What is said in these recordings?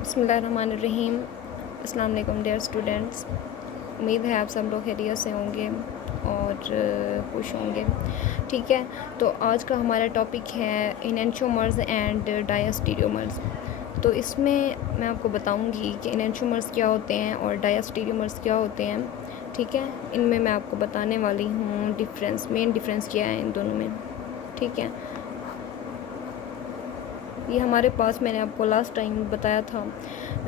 बिस्मिल्लाहिर्रहमानिर्रहीम। अस्सलाम वालेकुम डियर स्टूडेंट्स। उम्मीद है आप सब लोग खैरियत से होंगे और खुश होंगे। ठीक है, तो आज का हमारा टॉपिक है इनएंशियोमर्स एंड डायस्टीरियोमर्स। तो इसमें मैं आपको बताऊंगी कि इनएंशियोमर्स क्या होते हैं और डायस्टीरियोमर्स क्या होते हैं। ठीक है, इनमें मैं आपको बताने वाली हूँ मेन डिफरेंस क्या है इन दोनों में। ठीक है, ये हमारे पास मैंने आपको लास्ट टाइम बताया था,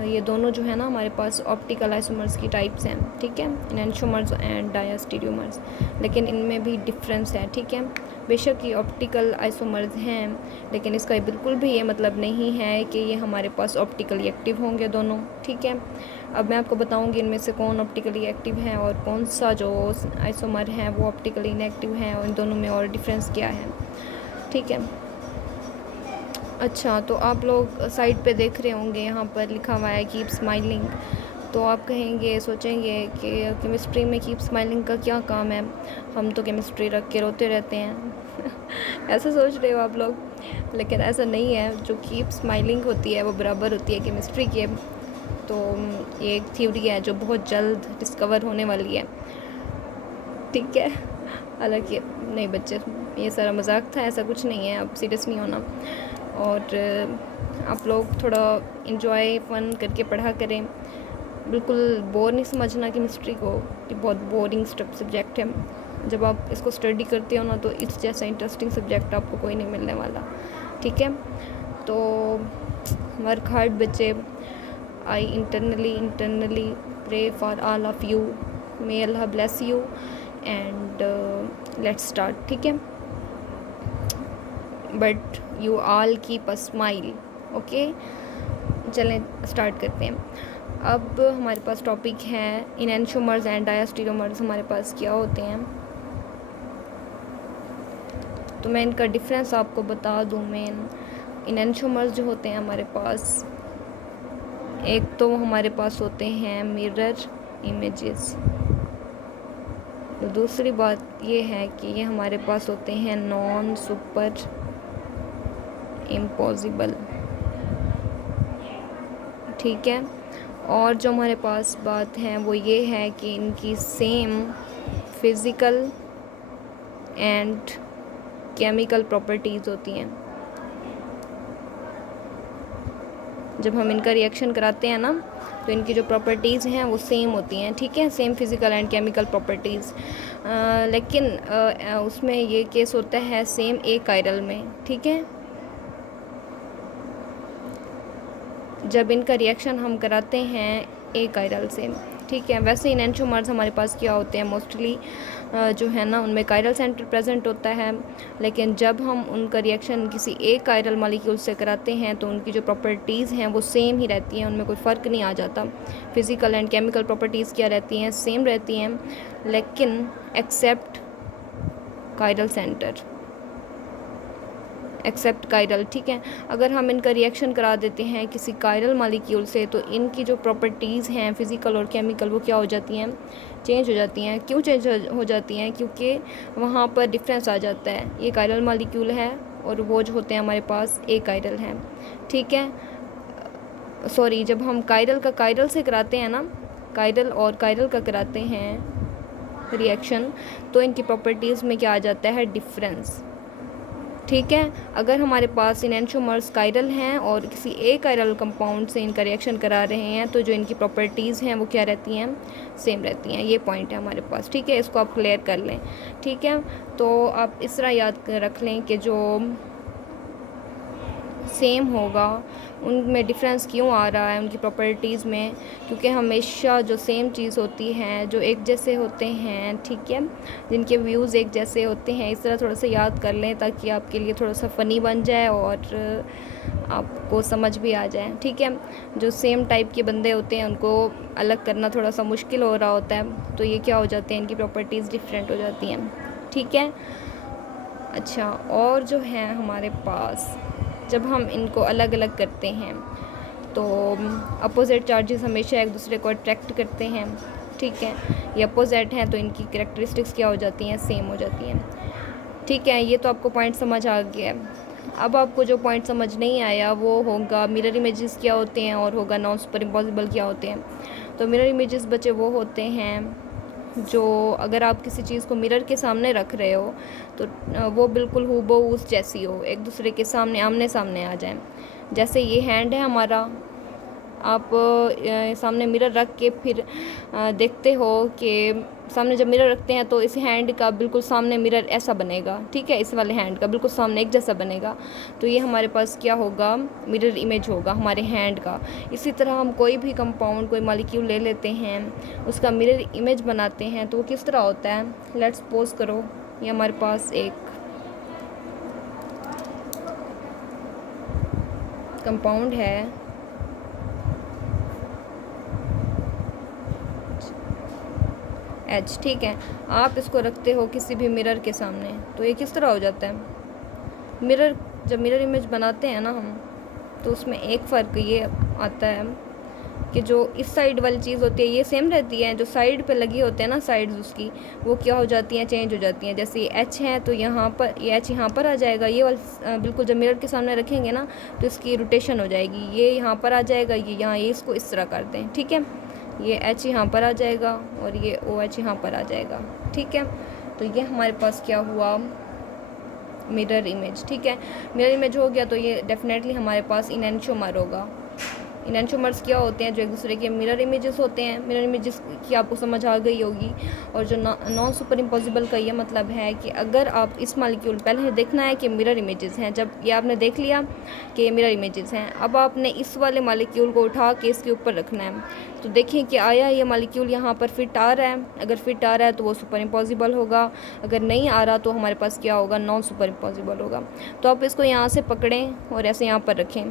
ये दोनों जो है ना हमारे पास ऑप्टिकल आइसोमर्स की टाइप्स हैं। ठीक है, इनएंशियोमर्स एंड डायस्टीरियोमर्स, लेकिन इनमें भी डिफरेंस है। ठीक है, बेशक ये ऑप्टिकल आइसोमर्स हैं, लेकिन इसका बिल्कुल भी ये मतलब नहीं है कि ये हमारे पास ऑप्टिकली एक्टिव होंगे दोनों। ठीक है, अब मैं आपको बताऊंगी इनमें से कौन ऑप्टिकली एक्टिव है और कौन सा जो आइसोमर है वो ऑप्टिकली इनएक्टिव है, और इन दोनों में और डिफरेंस क्या है। ठीक है, अच्छा, तो आप लोग साइड पे देख रहे होंगे, यहाँ पर लिखा हुआ है कीप स्माइलिंग। तो आप कहेंगे, सोचेंगे कि केमिस्ट्री में कीप स्माइलिंग का क्या काम है, हम तो केमिस्ट्री रख के रोते रहते हैं। ऐसा सोच रहे हो आप लोग, लेकिन ऐसा नहीं है। जो कीप स्माइलिंग होती है वो बराबर होती है केमिस्ट्री के। तो ये एक थ्योरी है जो बहुत जल्द डिस्कवर होने वाली है। ठीक है, हालांकि नहीं बच्चे, ये सारा मजाक था, ऐसा कुछ नहीं है, अब सीरियस नहीं होना। और आप लोग थोड़ा इन्जॉय फन करके पढ़ा करें, बिल्कुल बोर नहीं समझना केमिस्ट्री को कि बहुत बोरिंग सब्जेक्ट है। जब आप इसको स्टडी करते हो ना, तो इस जैसा इंटरेस्टिंग सब्जेक्ट आपको कोई नहीं मिलने वाला। ठीक है, तो वर्क हार्ड बच्चे। I internally pray for all of you, may अल्लाह bless you and let's start. ठीक है, but you all keep a smile. Okay, चलें स्टार्ट करते हैं। अब हमारे पास टॉपिक है इनएंशियोमर्स एंड डायस्टीरियोमर्स हमारे पास क्या होते हैं। तो मैं इनका डिफरेंस आपको बता दूं। मेन इनएंशियोमर्स जो होते हैं हमारे पास, एक तो हमारे पास होते हैं मिरर इमेजेस। तो दूसरी बात ये है कि ये हमारे पास होते हैं नॉन सुपर इम्पॉसिबल। ठीक है, और जो हमारे पास बात है वो ये है कि इनकी same physical and chemical properties होती हैं। जब हम इनका रिएक्शन कराते हैं ना, तो इनकी जो प्रॉपर्टीज़ हैं वो सेम होती हैं। ठीक है, same physical and chemical properties, लेकिन उसमें ये केस होता है सेम ए कायरल में। ठीक है, जब इनका रिएक्शन हम कराते हैं ए कायरल से। ठीक है, वैसे इनएंशियोमर्स हमारे पास क्या होते हैं, मोस्टली जो है ना उनमें कायरल सेंटर प्रेजेंट होता है, लेकिन जब हम उनका रिएक्शन किसी एक कायरल मॉलिक्यूल से कराते हैं तो उनकी जो प्रॉपर्टीज़ हैं वो सेम ही रहती हैं, उनमें कोई फ़र्क नहीं आ जाता। फिज़िकल एंड केमिकल प्रॉपर्टीज़ क्या रहती हैं, सेम रहती हैं, लेकिन except chiral center, except chiral. ठीक है, अगर हम इनका रिएक्शन करा देते हैं किसी कायरल मॉलिक्यूल से, तो इनकी जो प्रॉपर्टीज़ हैं फिज़िकल और केमिकल वो क्या हो जाती हैं, चेंज हो जाती हैं। क्यों चेंज हो जाती हैं, क्योंकि वहाँ पर डिफरेंस आ जाता है। ये कायरल मॉलिक्यूल है और वो जो होते हैं हमारे पास ए कायरल हैं। ठीक है, सॉरी, जब हम कायरल से कराते हैं ना, कायरल और कायरल का कराते हैं रिएक्शन, तो इनकी प्रॉपर्टीज़ में क्या आ जाता है, डिफरेंस। ठीक है, अगर हमारे पास इनएंशियोमर्स कायरल हैं और किसी एक कायरल कंपाउंड से इनका रिएक्शन करा रहे हैं, तो जो इनकी प्रॉपर्टीज़ हैं वो क्या रहती हैं, सेम रहती हैं। ये पॉइंट है हमारे पास। ठीक है, इसको आप क्लियर कर लें। ठीक है, तो आप इस तरह याद रख लें कि जो सेम होगा उनमें डिफरेंस क्यों आ रहा है उनकी प्रॉपर्टीज़ में, क्योंकि हमेशा जो सेम चीज़ होती है, जो एक जैसे होते हैं, ठीक है, जिनके व्यूज़ एक जैसे होते हैं, इस तरह थोड़ा सा याद कर लें ताकि आपके लिए थोड़ा सा फ़नी बन जाए और आपको समझ भी आ जाए। ठीक है, जो सेम टाइप के बंदे होते हैं उनको अलग करना थोड़ा सा मुश्किल हो रहा होता है, तो ये क्या हो जाते हैं, इनकी प्रॉपर्टीज़ डिफरेंट हो जाती हैं। ठीक है, अच्छा, और जो है हमारे पास, जब हम इनको अलग अलग करते हैं तो अपोजिट चार्जेस हमेशा एक दूसरे को अट्रैक्ट करते हैं। ठीक है, ये अपोजिट हैं तो इनकी कैरेक्टरिस्टिक्स क्या हो जाती हैं, सेम हो जाती हैं। ठीक है, ये तो आपको पॉइंट समझ आ गया है। अब आपको जो पॉइंट समझ नहीं आया वो होगा मिरर इमेजेस क्या होते हैं और होगा नॉन सुपर इम्पॉसिबल क्या होते हैं। तो मिरर इमेजेस बच्चे वो होते हैं जो अगर आप किसी चीज़ को मिरर के सामने रख रहे हो तो वो बिल्कुल हूबहू उस जैसी हो, एक दूसरे के सामने आमने सामने आ जाए। जैसे ये हैंड है हमारा, आप सामने मिरर रख के फिर देखते हो कि सामने जब मिरर रखते हैं तो इस हैंड का बिल्कुल सामने मिरर ऐसा बनेगा, ठीक है, इस वाले हैंड का बिल्कुल सामने एक जैसा बनेगा। तो ये हमारे पास क्या होगा, मिरर इमेज होगा हमारे हैंड का। इसी तरह हम कोई भी कंपाउंड, कोई मॉलिक्यूल ले लेते हैं, उसका मिरर इमेज बनाते हैं तो वो किस तरह होता है। लेट्स सपोज करो ये हमारे पास एक कंपाउंड है, एच, ठीक है। आप इसको रखते हो किसी भी मिरर के सामने तो ये किस तरह हो जाता है। मिरर, जब मिरर इमेज बनाते हैं ना हम, तो उसमें एक फ़र्क ये आता है कि जो इस साइड वाली चीज़ होती है ये सेम रहती है, जो साइड पे लगी होते हैं ना साइड्स उसकी, वो क्या हो जाती हैं, चेंज हो जाती हैं। जैसे ये एच है तो यहाँ पर ये एच यहाँ पर आ जाएगा, ये वाली बिल्कुल जब मिरर के सामने रखेंगे ना तो इसकी रोटेशन हो जाएगी, ये यहाँ पर आ जाएगा, ये यहाँ, ये इसको इस तरह करते हैं, ठीक है। ये एच यहाँ पर आ जाएगा और ये ओ एच यहाँ पर आ जाएगा, ठीक है। तो ये हमारे पास क्या हुआ, मिरर इमेज, ठीक है। मिरर इमेज हो गया तो ये डेफिनेटली हमारे पास इनएंशियोमर होगा। इनएंशियोमर्स क्या होते हैं, जो एक दूसरे के मिरर इमेजेस होते हैं। मिरर इमेजेस की आपको समझ आ गई होगी। और जो नॉन सुपर इम्पॉसिबल का ये मतलब है कि अगर आप इस मॉलिक्यूल, पहले देखना है कि मिरर इमेजेस हैं, जब ये आपने देख लिया कि मिरर इमेजेस हैं, अब आपने इस वाले मॉलिक्यूल को उठा के इसके ऊपर रखना है। तो देखें कि आया ये मॉलिक्यूल यहाँ पर फिट आ रहा है, अगर फिट आ रहा है तो वो सुपर इम्पॉसिबल होगा, अगर नहीं आ रहा तो हमारे पास क्या होगा, नॉन सुपर इम्पॉसिबल होगा। तो आप इसको यहाँ से पकड़ें और ऐसे यहाँ पर रखें।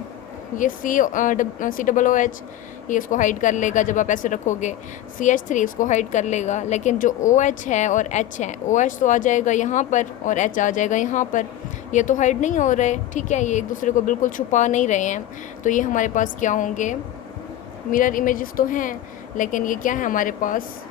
ये COOH ये इसको हाइड कर लेगा जब आप ऐसे रखोगे, CH3 इसको हाइड कर लेगा, लेकिन जो OH है और H है, OH तो आ जाएगा यहाँ पर और H आ जाएगा यहाँ पर, ये तो हाइड नहीं हो रहे, ठीक है, ये एक दूसरे को बिल्कुल छुपा नहीं रहे हैं। तो ये हमारे पास क्या होंगे, मिरर इमेजेस तो हैं लेकिन ये क्या है हमारे पास,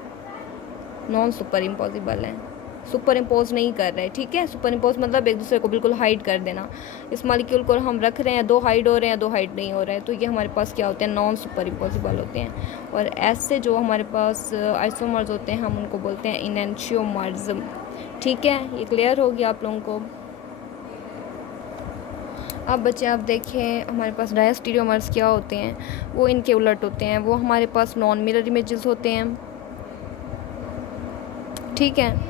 नॉन सुपर इम्पॉसिबल है, सुपर इम्पोज नहीं कर रहे, ठीक है। सुपर इम्पोज मतलब एक दूसरे को बिल्कुल हाइड कर देना। इस मॉलिक्यूल को हम रख रहे हैं, दो हाइड हो रहे हैं, दो हाइड नहीं हो रहे हैं, तो ये हमारे पास क्या होते हैं, नॉन सुपर इम्पॉसिबल होते हैं। और ऐसे जो हमारे पास आइसोमर्स होते हैं हम उनको बोलते हैं इनएंशियोमर्स, ठीक है। ये क्लियर हो गया आप लोगों को। अब बच्चे आप देखें हमारे पास डायस्टीरियोमर्स क्या होते हैं, वो इनके उलट होते हैं, वो हमारे पास नॉन मिरर इमेजेस होते हैं, ठीक है।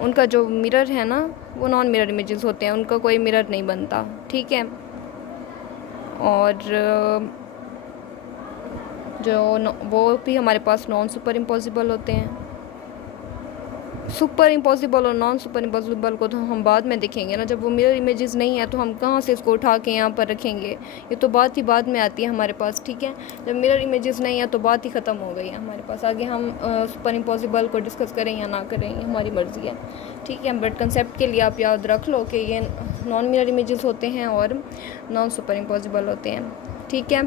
उनका जो मिरर है ना वो नॉन मिरर इमेजेस होते हैं, उनका कोई मिरर नहीं बनता, ठीक है। और वो भी हमारे पास नॉन सुपर इम्पॉसिबल होते हैं। सुपर इम्पॉसिबल और नॉन सुपर इम्पॉसिबल को तो हम बाद में देखेंगे ना, जब वो मिरर इमेजेस नहीं है तो हम कहाँ से इसको उठा के यहाँ पर रखेंगे, ये तो बात ही बाद में आती है हमारे पास, ठीक है। जब मिरर इमेजेस नहीं है तो बात ही ख़त्म हो गई है हमारे पास, आगे हम सुपर इम्पॉसिबल को डिस्कस करें या ना करें ये हमारी मर्ज़ी है, ठीक है। बट कंसेप्ट के लिए आप याद रख लो कि ये नॉन मिरर इमेजेस होते हैं और नॉन सुपर इम्पॉसिबल होते हैं, ठीक है।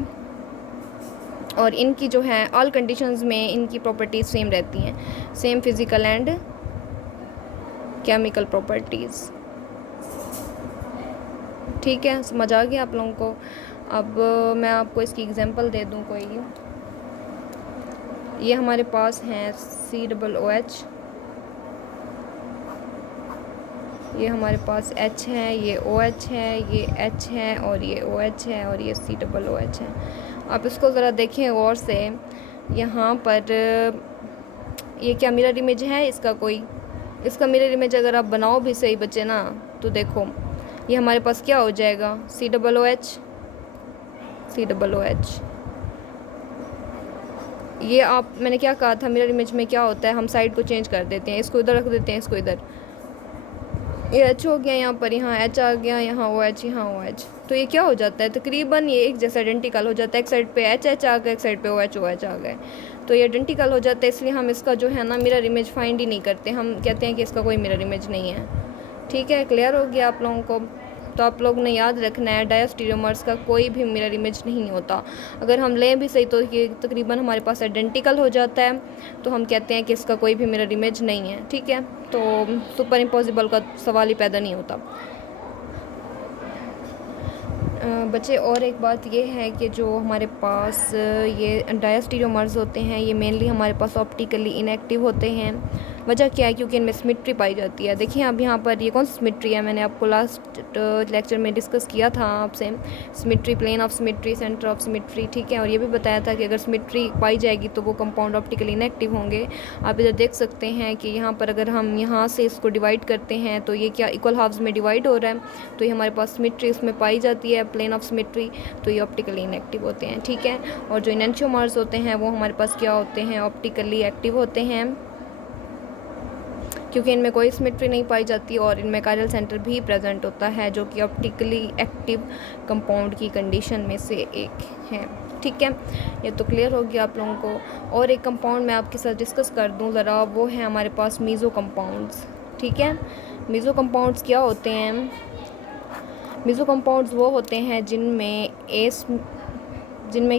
और इनकी जो है ऑल कंडीशंस में इनकी प्रॉपर्टीज़ सेम रहती हैं, same physical and chemical properties, ठीक है। समझ आ गया आप लोगों को। अब मैं आपको इसकी एग्जांपल दे दूं कोई, ये हमारे पास हैं COOH, ये हमारे पास H है, ये OH है, ये H है और ये OH है और ये COOH है। आप इसको ज़रा देखें गौर से, यहाँ पर ये क्या मिरर इमेज है इसका, कोई इसका मिरर इमेज अगर आप बनाओ भी सही बच्चे ना, तो देखो ये हमारे पास क्या हो जाएगा, COOH, ये आप, मैंने क्या कहा था, मिरर इमेज में क्या होता है, हम साइड को चेंज कर देते हैं, इसको इधर रख देते हैं, इसको इधर, ये H हो गया यहाँ पर, यहाँ H आ गया, यहाँ OH, यहाँ OH, तो ये क्या हो जाता है, तकरीबन ये एक जैसा आइडेंटिकल हो जाता है। एक साइड पे H आ गया, एक साइड पे OH आ गए, तो ये आइडेंटिकल हो जाता है। इसलिए हम इसका जो है ना मिरर इमेज फाइंड ही नहीं करते, हम कहते हैं कि इसका कोई मिरर इमेज नहीं है, ठीक है। क्लियर हो गया आप लोगों को। तो आप लोग ने याद रखना है डायस्टीरियोमर्स का कोई भी मिरर इमेज नहीं होता। अगर हम लें भी सही तो ये तकरीबन हमारे पास आइडेंटिकल हो जाता है, तो हम कहते हैं कि इसका कोई भी मिरर इमेज नहीं है, ठीक है। तो सुपर इम्पॉसिबल का सवाल ही पैदा नहीं होता। बच्चे और एक बात ये है कि जो हमारे पास ये डायस्टीरियोमर्स होते हैं ये मेनली हमारे पास ऑप्टिकली इनएक्टिव होते हैं। वजह क्या है? क्योंकि इनमें सिमेट्री पाई जाती है। देखिए अब यहाँ पर ये कौन सी सिमेट्री है, मैंने आपको लास्ट लेक्चर में डिस्कस किया था आपसे, symmetry, plane of symmetry, center of symmetry, ठीक है। और ये भी बताया था कि अगर सिमेट्री पाई जाएगी तो वो कंपाउंड ऑप्टिकली इनएक्टिव होंगे। आप इधर देख सकते हैं कि यहाँ पर अगर हम यहाँ से इसको डिवाइड करते हैं तो ये क्या इक्वल हाफ्स में डिवाइड हो रहा है, तो ये हमारे पास सिमेट्री उसमें पाई जाती है, प्लेन ऑफ सिमेट्री, तो ये ऑप्टिकली इनएक्टिव होते हैं, ठीक है। और जो इनएंशियोमर्स होते हैं वो हमारे पास क्या होते हैं? ऑप्टिकली एक्टिव होते हैं, क्योंकि इनमें कोई सिमेट्री नहीं पाई जाती और इनमें कायरल सेंटर भी प्रेजेंट होता है, जो कि ऑप्टिकली एक्टिव कंपाउंड की कंडीशन में से एक है, ठीक है। ये तो क्लियर हो गया आप लोगों को। और एक कंपाउंड मैं आपके साथ डिस्कस कर दूं ज़रा, वो है हमारे पास मीज़ो कंपाउंड्स, ठीक है। मीज़ो कंपाउंड्स क्या होते हैं? मीज़ो कंपाउंड्स वो होते हैं जिनमें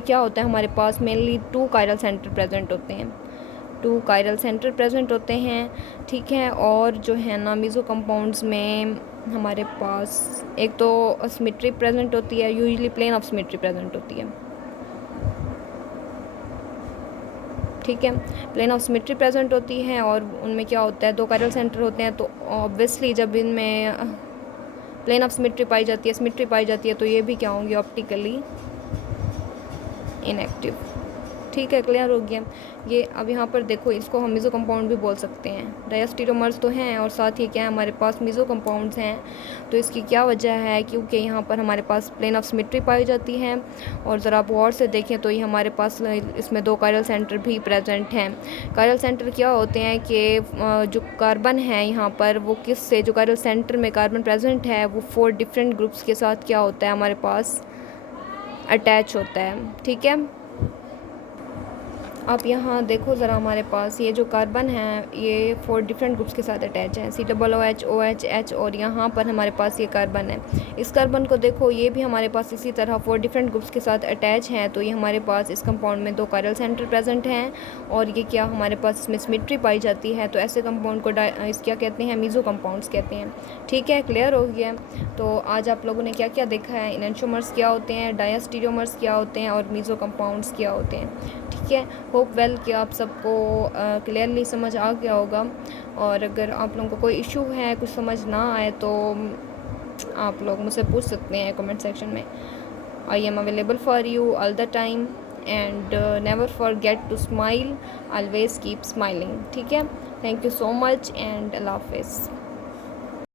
क्या होता है, हमारे पास मेनली 2 कायरल सेंटर प्रेजेंट होते हैं, 2 कायरल सेंटर प्रेजेंट होते हैं, ठीक है। और जो है ना मीज़ो कंपाउंड्स में हमारे पास एक तो सिमेट्री प्रेजेंट होती है, usually plane of symmetry present होती है, ठीक है। प्लेन ऑफ सिमेट्री प्रेजेंट होती है और उनमें क्या होता है, 2 कायरल सेंटर होते हैं। तो ऑब्वियसली जब इनमें प्लेन ऑफ सिमेट्री पाई जाती है, सिमेट्री पाई जाती है, तो ये भी क्या होंगे? ऑप्टिकली इनएक्टिव, ठीक है। क्लियर हो गया ये। अब यहाँ पर देखो, इसको हम मीज़ो कंपाउंड भी बोल सकते हैं। डायस्टीरियोमर्स तो हैं और साथ ही क्या है, हमारे पास मीज़ो कंपाउंड्स हैं। तो इसकी क्या वजह है? क्योंकि यहाँ पर हमारे पास प्लेन ऑफ सिमेट्री पाई जाती है और ज़रा आप गौर से देखें तो ये हमारे पास इसमें 2 कायरल सेंटर भी प्रेजेंट हैं। कायरल सेंटर क्या होते हैं कि जो कार्बन है यहाँ पर वो किससे, जो कायरल सेंटर में कार्बन प्रेजेंट है वो 4 डिफरेंट ग्रुप्स के साथ क्या होता है, हमारे पास अटैच होता है, ठीक है। आप यहाँ देखो ज़रा, हमारे पास ये जो कार्बन है ये 4 डिफरेंट ग्रुप्स के साथ अटैच है, COOH, OH, H, और यहाँ पर हमारे पास ये कार्बन है। इस कार्बन को देखो, ये भी हमारे पास इसी तरह 4 डिफरेंट ग्रुप्स के साथ अटैच हैं। तो ये हमारे पास इस कंपाउंड में 2 कायरल सेंटर प्रेजेंट हैं और ये क्या हमारे पास इसमें सिमेट्री पाई जाती है। तो ऐसे कंपाउंड को क्या कहते हैं? मीज़ो कंपाउंड्स कहते हैं, ठीक है। क्लियर हो गया। तो आज आप लोगों ने क्या क्या देखा है? इनएंशियोमर्स क्या होते हैं, डायस्टीरियोमर्स क्या होते हैं और मीज़ो कंपाउंड्स क्या होते हैं, ठीक है। होप वेल कि आप सबको क्लियरली समझ आ गया होगा। और अगर आप लोगों को कोई इशू है, कुछ समझ ना आए, तो आप लोग मुझसे पूछ सकते हैं कमेंट सेक्शन में। I am available for you all the time and never forget to smile, always keep smiling, ठीक है। Thank you so much and अल्लाह हाफिज़।